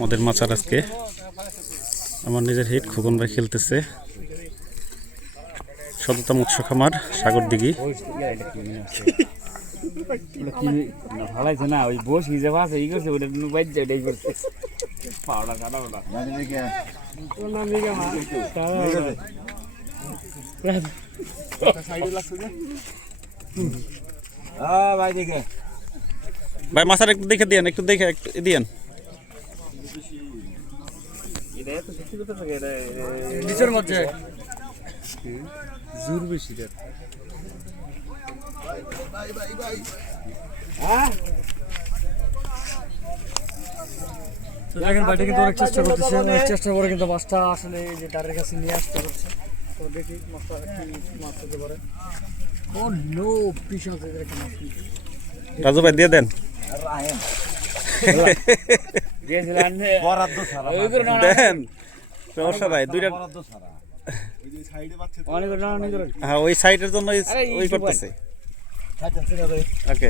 আমাদের মাচার আজকে আমার নিজের হিট খোকন ভাই খেলতেছে। সততা মৎস্য খামার, সাগর দিঘি। ভাই মাছার একটু দেখে দিয়েন, একটু দেখে একটু দিয়েন। নিচের মধ্যে জোর বেশি রে। দেখেন ভাইটা কিন্তু অনেক চেষ্টা করতেছে, অনেক চেষ্টা করে কিন্তু মাছটা আসলে এই যে ডারের কাছে নিয়ে আসতে পারছে। তো দেখি মাছটা কি মাছ হতে পারে। ও নো, বিশাল সাইজের একটা মাছ। রাজু ভাই দিয়ে দেন। দেন সমস্যা নাই, দুইটা হ্যাঁ ওই সাইডের জন্য ওই করতেছে। ওকে।